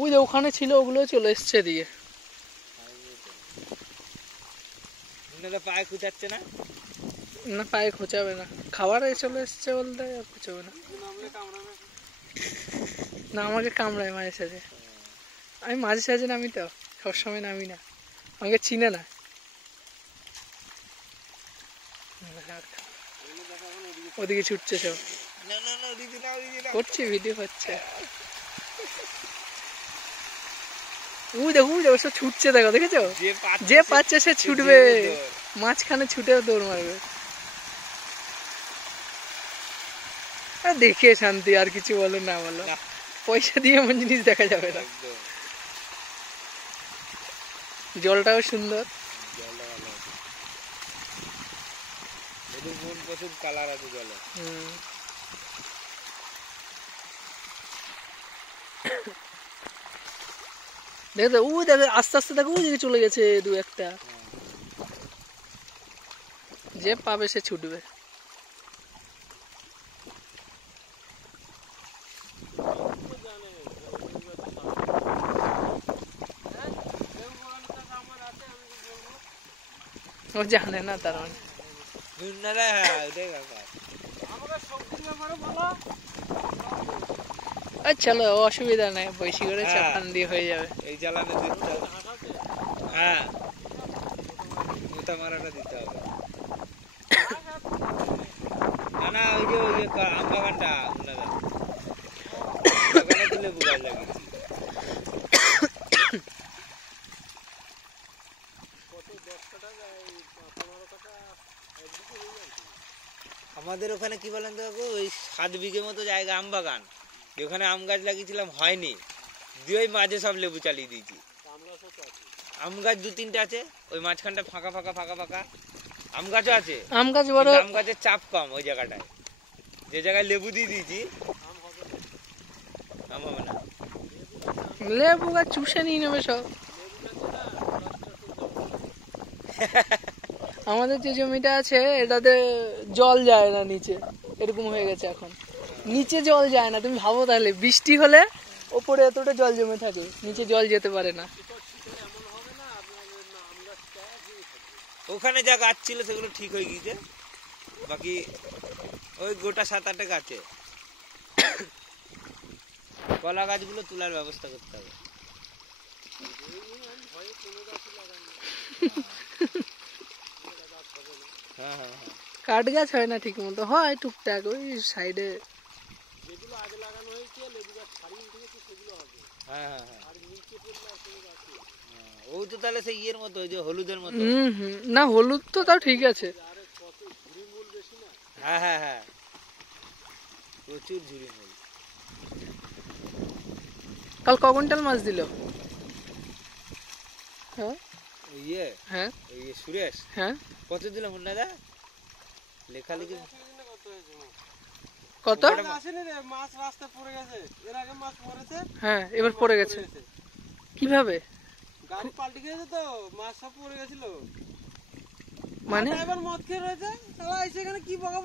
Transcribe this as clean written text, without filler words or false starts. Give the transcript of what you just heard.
ওই যে ওখানে ছিল, ওগুলো চলে এসছে দিয়ে। পায়ে খুঁচাচ্ছে না? না, পায়ে খোঁচাবে না, খাবারে চলে এসছে বলতে খোঁচাবে না। না, আমাকে কামড়ায় মাঝে সাঝে। আমি মাঝে সাঝে নামি তো, সবসময় নামি না, আমাকে চিনে না। ওদিকে ছুটছে সব, করছি ভিডিও হচ্ছে। ওই দেখো সব ছুটছে, দেখো, দেখেছো? যে পাচ্ছে সে ছুটবে, মাঝখানে ছুটে দৌড় মারবে। দেখে শান্তি, আর কিছু বলো না বলো, পয়সা দিয়ে এমন জিনিস দেখা যাবে না। জলটাও সুন্দর, কালার আছে জলে। দেখো ওই দেখো, আস্তে আস্তে দেখো ওই দিকে চলে গেছে দু একটা। যে পাবে সে ছুটবে। ও জানে না তার মানে। চলো, অসুবিধা নাই, বেশি করে চাপান দিয়ে হয়ে যাবে। এই জ্বালানো দিতে হবে। হ্যাঁ, মোটা মারাটা দিতে হবে। না, ওই যে আম বাগানটা ওখানে তো লেবু গাছ লাগিয়েছি। আমাদের ওখানে কি বলেন তো কাকু, ওই 7 বিঘে মতো জায়গা আম বাগান, ওখানে আম গাছ লাগিয়েছিলাম, হয়নি, দিয়ে ওই মাঝে সব লেবু চালিয়ে দিয়েছি। আম গাছ 2-3টে আছে, ওই মাঝখানটা ফাঁকা ফাঁকা ফাঁকা ফাঁকা। আম গাছও আছে, আম গাছ বড়, আম গাছের চাপ কম ওই জায়গাটায়, যে জায়গায় লেবু দিয়ে দিয়েছি। আম হবে না, লেবু গাছ চুষে নিয়ে নেবে সব। আমাদের যে জমিটা আছে এটাতে জল যায় না নিচে, এরকম হয়ে গেছে এখন। নিচে জল যায় না, তুমি ভাবো তাহলে, বৃষ্টি হলে ওপরে এতটা জল জমে থাকে, নিচে জল যেতে পারে না। ওখানে যা গাছ ছিল সেগুলো ঠিক হয়ে গিয়েছে, বাকি ওই গোটা 7-8 গাছে কলা গাছগুলো তোলার ব্যবস্থা করতে হবে। হ্যাঁ হ্যাঁ হ্যাঁ, কাঠ গাছ হয় না ঠিক মতো, হয় টুকটাক ওই সাইডে। যেগুলো আগে লাগানো হয়েছে লেবু গাছ ছাড়িয়ে উঠেছে সেগুলো হবে। হ্যাঁ হ্যাঁ হ্যাঁ, আর নিচে পড়লে আর কোনো গাছ নেই। ও তো তাহলে সেই ইয়ের মতো, ওই যে হলুদের মতো। না, হলুদ তো তাও ঠিক আছে। হ্যাঁ হ্যাঁ হ্যাঁ, প্রচুর ঝুড়ি মূল। কাল ক কুইন্টাল মাছ দিল? হ্যাঁ, ইয়ে, হ্যাঁ, ইয়ে সুরেশ, হ্যাঁ, কত দিল মুন্নাদা? লেখালেখি কত? হ্যাঁ, এবার পড়ে গেছে। কিভাবে? গাড়ি পাল্টে গেছে তো, মাছ সব পড়ে গেছিল। মানে এবার মদ খেয়ে রয়েছে, শালা এসে এখানে কি বকা